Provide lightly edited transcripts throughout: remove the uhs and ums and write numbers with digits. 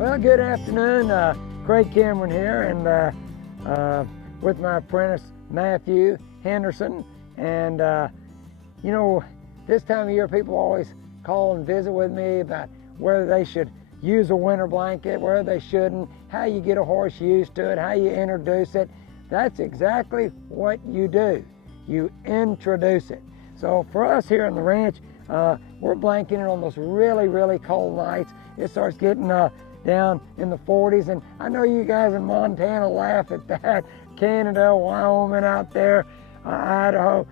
Well, good afternoon. Craig Cameron here, and with my apprentice Matthew Henderson. And you know, this time of year, people always call and visit with me about whether they should use a winter blanket, whether they shouldn't, how you get a horse used to it, how you introduce it. That's exactly what you do. You introduce it. So for us here on the ranch, we're blanketing it on those really, really cold nights. It starts getting down in the 40s, and I know you guys in Montana laugh at that. Canada, Wyoming out there, Idaho,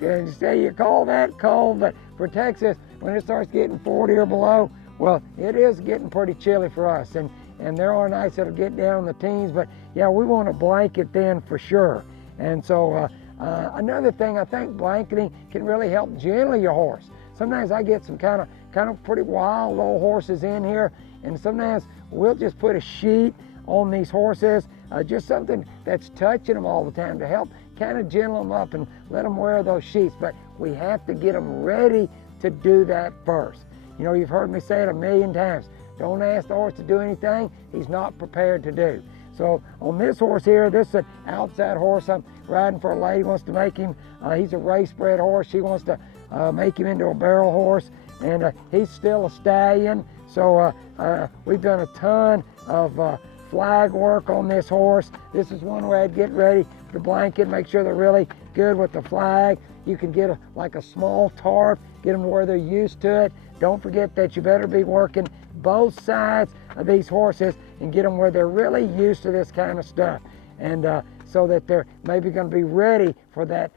you say you call that cold, but for Texas, when it starts getting 40 or below, well, it is getting pretty chilly for us, and there are nights that'll get down in the teens, but yeah, we want a blanket then for sure. And so another thing, I think blanketing can really help gentle your horse. Sometimes I get some kind of pretty wild old horses in here, and sometimes we'll just put a sheet on these horses, just something that's touching them all the time to help kind of gentle them up and let them wear those sheets. But we have to get them ready to do that first. You know, you've heard me say it a million times. Don't ask the horse to do anything he's not prepared to do. So on this horse here, this is an outside horse I'm riding for. A lady wants to make him, he's a race bred horse. She wants to make him into a barrel horse, and he's still a stallion. So we've done a ton of flag work on this horse. This is one where I'd get ready for the blanket, make sure they're really good with the flag. You can get like a small tarp, get them to where they're used to it. Don't forget that you better be working both sides of these horses and get them where they're really used to this kind of stuff, and so that they're maybe going to be ready for that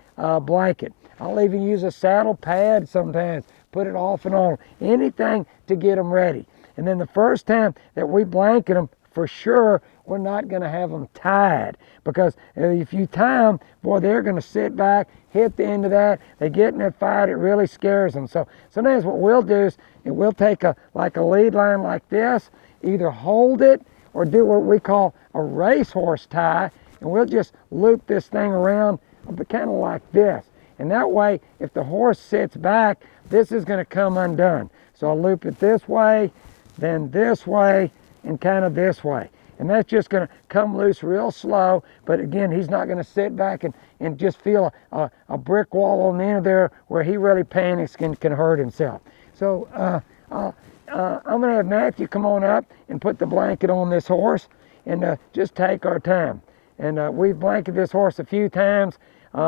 blanket. I'll even use a saddle pad sometimes, put it off and on, anything to get them ready. And then the first time that we blanket them, for sure, we're not going to have them tied, because if you tie them, boy, they're going to sit back, hit the end of that, they get in that fight, it really scares them. So sometimes what we'll do is we'll take a lead line like this, either hold it or do what we call a racehorse tie, and we'll just loop this thing around kind of like this. And that way, if the horse sits back, this is going to come undone. So I'll loop it this way, then this way, and kind of this way. And that's just going to come loose real slow, but again, he's not going to sit back and just feel a brick wall on the end of there where he really panics and can hurt himself. So I'm going to have Matthew come on up and put the blanket on this horse, and just take our time. And we've blanketed this horse a few times.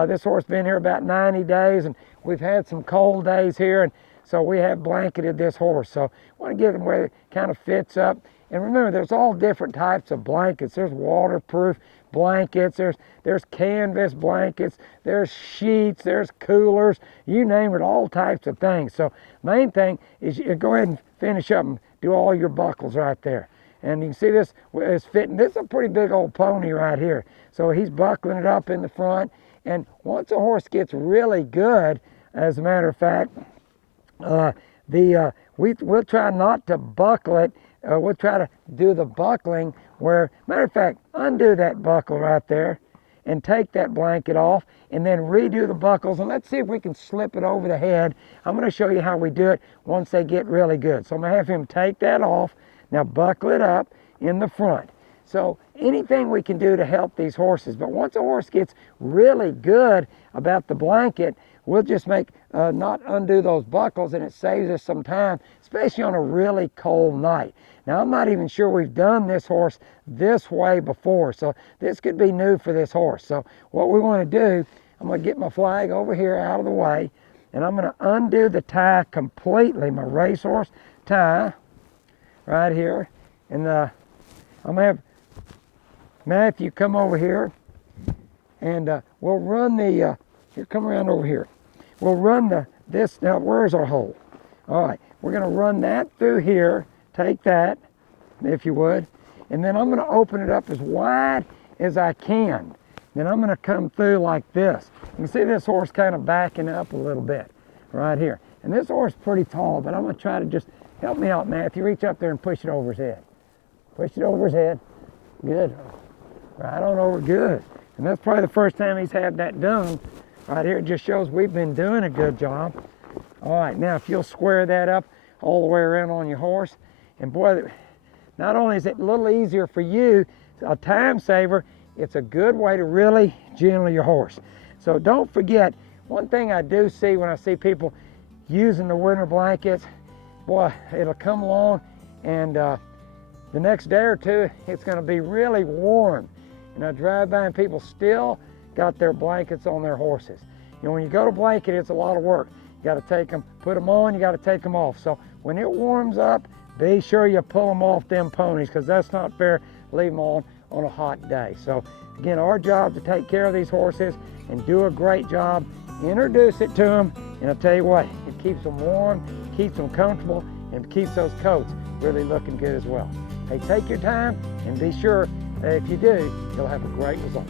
This horse has been here about 90 days, and we've had some cold days here, and so we have blanketed this horse. So I want to get him where it kind of fits up. And remember, there's all different types of blankets. There's waterproof blankets, there's canvas blankets, there's sheets, there's coolers, you name it, all types of things. So main thing is you go ahead and finish up and do all your buckles right there. And you can see this is fitting. This is a pretty big old pony right here. So he's buckling it up in the front. And once a horse gets really good, as a matter of fact, we'll try not to buckle it. We'll try to do the buckling where, matter of fact, undo that buckle right there and take that blanket off, and then redo the buckles, and let's see if we can slip it over the head. I'm going to show you how we do it once they get really good. So I'm going to have him take that off. Now buckle it up in the front. So anything we can do to help these horses. But once a horse gets really good about the blanket, we'll just not undo those buckles, and it saves us some time, especially on a really cold night. Now, I'm not even sure we've done this horse this way before, so this could be new for this horse. So what we want to do, I'm going to get my flag over here out of the way, and I'm going to undo the tie completely, my racehorse tie right here. And I'm going to have Matthew come over here, and we'll run the, here, come around over here. We'll run this, now where's our hole? All right, we're going to run that through here. Take that, if you would, and then I'm going to open it up as wide as I can. Then I'm going to come through like this. You can see this horse kind of backing up a little bit right here. And this horse is pretty tall, but I'm going to try to just help me out, Matthew. Reach up there and push it over his head. Push it over his head. Good. Right on over. Good. And that's probably the first time he's had that done. Right here, it just shows we've been doing a good job. All right, now if you'll square that up all the way around on your horse. And boy, not only is it a little easier for you, a time saver, it's a good way to really gentle your horse. So don't forget, one thing I do see when I see people using the winter blankets, boy, it'll come along and the next day or two, it's going to be really warm. And I drive by and people still got their blankets on their horses. You know, when you go to blanket, it's a lot of work. You got to take them, put them on, you got to take them off. So when it warms up, be sure you pull them off them ponies, because that's not fair. Leave them on a hot day. So again, our job to take care of these horses and do a great job. Introduce it to them, and I'll tell you what, it keeps them warm, keeps them comfortable, and keeps those coats really looking good as well. Hey, take your time and be sure that if you do, you'll have a great result.